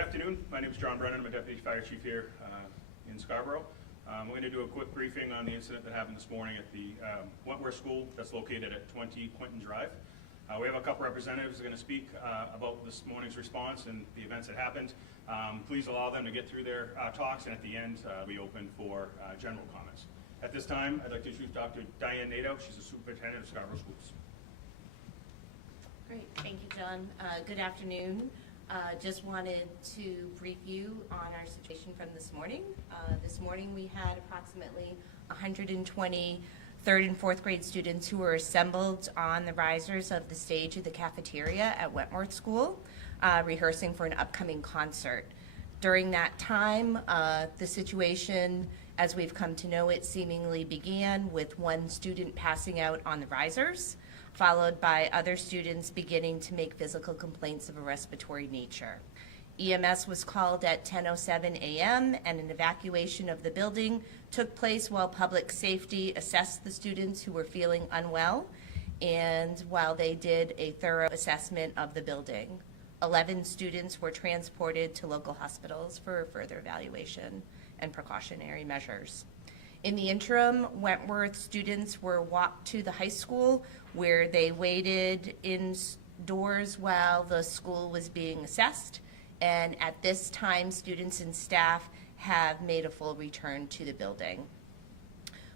afternoon. My name is John Brennan. I'm a Deputy Fire Chief here in Scarborough. We're going to do a quick briefing on the incident that happened this morning at the Wentworth School that's located at 20 Quinton Drive. We have a couple representatives who are going to speak about this morning's response and the events that happened. Please allow them to get through their talks, and at the end we open for general comments. At this time, I'd like to introduce Dr. Diane Nadeau. She's the Superintendent of Scarborough Schools. Great, thank you, John. Good afternoon. Just wanted to brief you on our situation from this morning. This morning we had approximately 120 third and fourth grade students who were assembled on the risers of the stage of the cafeteria at Wentworth School, rehearsing for an upcoming concert. During that time, the situation, as we've come to know it, seemingly began with one student passing out on the risers, followed by other students beginning to make physical complaints of a respiratory nature. EMS was called at 10:07 a.m. and an evacuation of the building took place while public safety assessed the students who were feeling unwell and while they did a thorough assessment of the building. 11 students were transported to local hospitals for further evaluation and precautionary measures. In the interim, Wentworth students were walked to the high school where they waited indoors while the school was being assessed. And at this time, students and staff have made a full return to the building.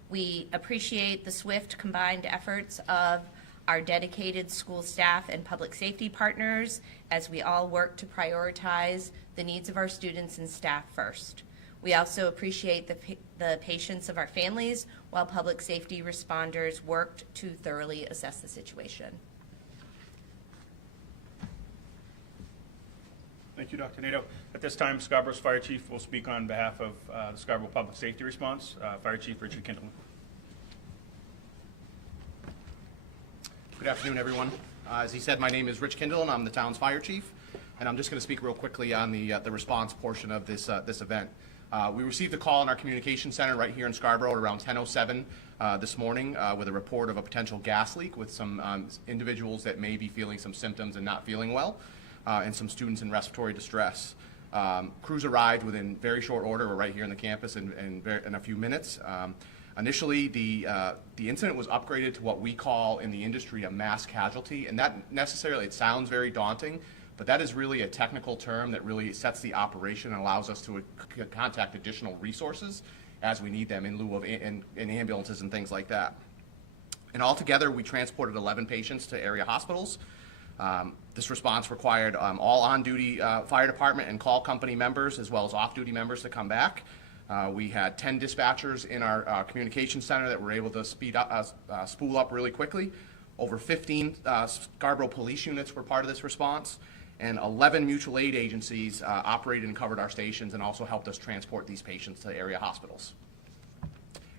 We appreciate the swift combined efforts of our dedicated school staff and public safety partners as we all work to prioritize the needs of our students and staff first. We also appreciate the patience of our families while public safety responders worked to thoroughly assess the situation. Thank you, Dr. Nadeau. At this time, Scarborough's Fire Chief will speak on behalf of the Scarborough Public Safety Response. Fire Chief Richard Kindleman. Good afternoon, everyone. As he said, my name is Rich Kindle, and I'm the town's fire chief. And I'm just going to speak real quickly on the response portion of this event. We received a call in our communication center right here in Scarborough at around 10:07 this morning with a report of a potential gas leak with some individuals that may be feeling some symptoms and not feeling well, and some students in respiratory distress. Crews arrived within very short order. We're right here on the campus in a few minutes. Initially, the incident was upgraded to what we call in the industry a mass casualty, and that necessarily, it sounds very daunting, but that is really a technical term that really sets the operation and allows us to contact additional resources as we need them in lieu of in ambulances and things like that. And altogether, we transported 11 patients to area hospitals. This response required all on-duty fire department and call company members as well as off-duty members to come back. We had 10 dispatchers in our communication center that were able to spool up really quickly. Over 15 Scarborough police units were part of this response, and 11 mutual aid agencies operated and covered our stations and also helped us transport these patients to area hospitals.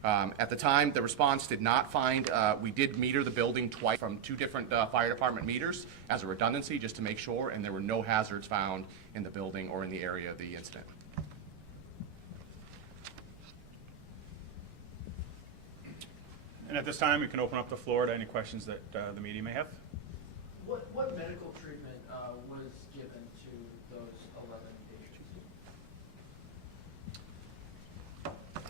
At the time, the response did not find, we did meter the building twice from 2 different fire department meters as a redundancy just to make sure, and there were no hazards found in the building or in the area of the incident. And at this time, we can open up the floor to any questions that the media may have. What medical treatment was given to those 11 patients?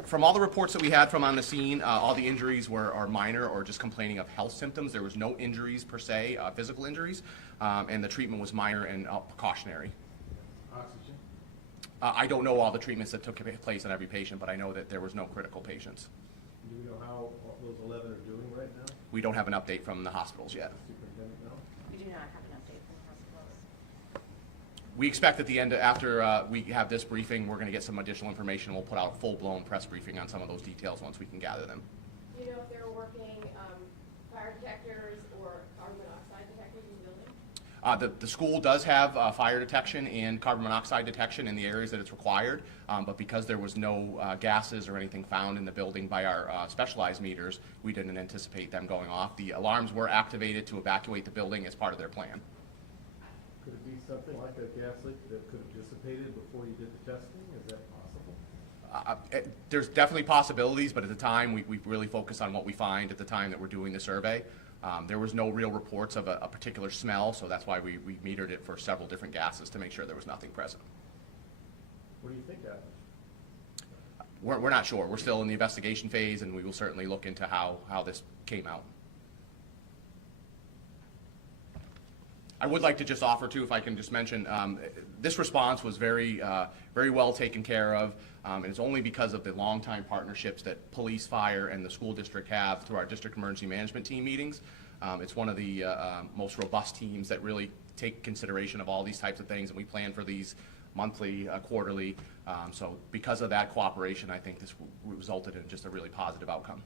From all the reports that we had from on the scene, all the injuries are minor or just complaining of health symptoms. There was no injuries per se, physical injuries, and the treatment was minor and precautionary. Oxygen? I don't know all the treatments that took place on every patient, but I know that there was no critical patients. Do we know how those 11 are doing right now? We don't have an update from the hospitals yet. Superintendent, no? We do not have an update from hospitals. We expect at the end, after we have this briefing, we're going to get some additional information. We'll put out a full-blown press briefing on some of those details once we can gather them. Do you know if they're working fire detectors or carbon monoxide detectors in the building? The school does have fire detection and carbon monoxide detection in the areas that it's required, but because there was no gases or anything found in the building by our specialized meters, we didn't anticipate them going off. The alarms were activated to evacuate the building as part of their plan. Could it be something like a gas leak that could have dissipated before you did the testing? Is that possible? There's definitely possibilities, but at the time, we really focused on what we find at the time that we're doing the survey. There was no real reports of a particular smell, so that's why we metered it for several different gases to make sure there was nothing present. What do you think happened? We're not sure. We're still in the investigation phase, and we will certainly look into how this came out. I would like to just offer too, if I can just mention, this response was very well taken care of, and it's only because of the longtime partnerships that police, fire, and the school district have through our district emergency management team meetings. It's one of the most robust teams that really take consideration of all these types of things, and we plan for these monthly, quarterly. So because of that cooperation, I think this resulted in just a really positive outcome.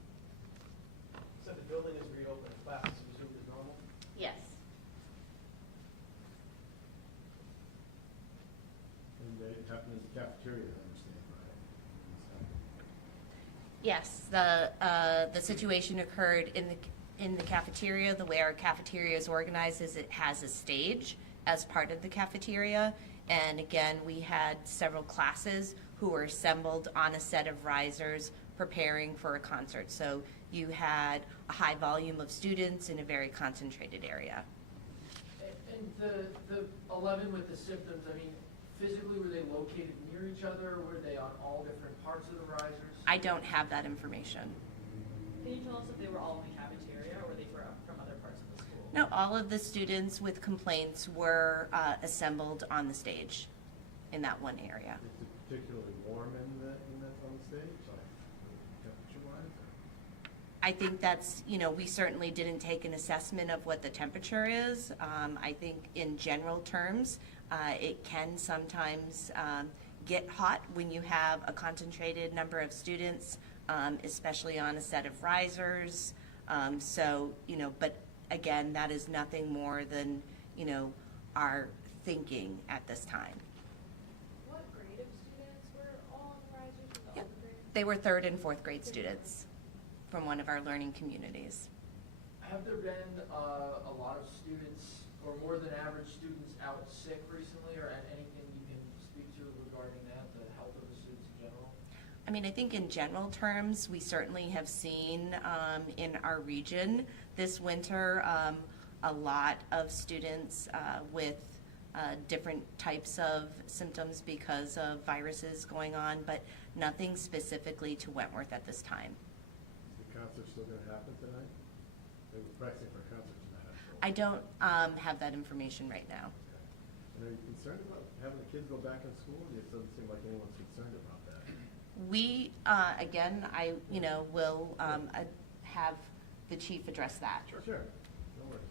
So the building is reopened, classes resumed as normal? Yes. And it happened in the cafeteria, I understand, right? Yes, the situation occurred in the cafeteria. The way our cafeteria is organized is it has a stage as part of the cafeteria. And again, we had several classes who were assembled on a set of risers preparing for a concert. So you had a high volume of students in a very concentrated area. And the 11 with the symptoms, I mean, physically, were they located near each other? Were they on all different parts of the risers? I don't have that information. Can you tell us if they were all in the cafeteria or were they from other parts of the school? No, all of the students with complaints were assembled on the stage in that one area. Is it particularly warm in that on the stage, like temperature-wise? I think that's, we certainly didn't take an assessment of what the temperature is. I think in general terms, it can sometimes get hot when you have a concentrated number of students, especially on a set of risers. But again, that is nothing more than, our thinking at this time. What grade of students were all on the risers? Was it Yep. all the grades? They were 3rd and 4th grade students from one of our learning communities. Have there been a lot of students, or more than average students, out sick recently, or anything you can speak to regarding that, the health of the students in general? I mean, I think in general terms, we certainly have seen in our region this winter a lot of students with different types of symptoms because of viruses going on, but nothing specifically to Wentworth at this time. Is the concert still going to happen tonight? They were practicing for a concert tonight. I don't have that information right now. And are you concerned about having the kids go back in school? It doesn't seem like anyone's concerned about that. We, again, will have the chief address that. Sure, no worries.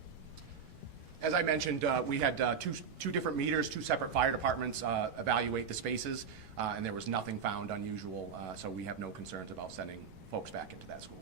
As I mentioned, we had two different meters, 2 separate fire departments evaluate the spaces, and there was nothing found unusual, so we have no concerns about sending folks back into that school.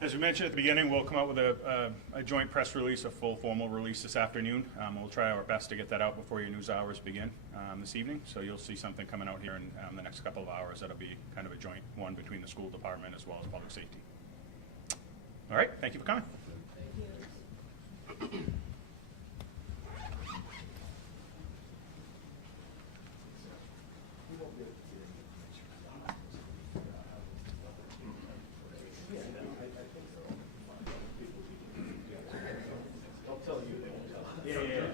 As we mentioned at the beginning, we'll come out with a joint press release, a full formal release this afternoon. We'll try our best to get that out before your news hours begin this evening. So you'll see something coming out here in the next couple of hours. That'll be kind of a joint one between the school department as well as public safety. All right, thank you for coming. Thank you.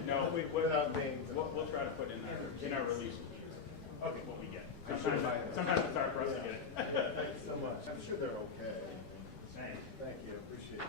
No, we'll try to put in our release. Okay, what we get. Sometimes it's hard for us to get it. Thank you so much. I'm sure they're okay. Thanks. Thank you, appreciate that.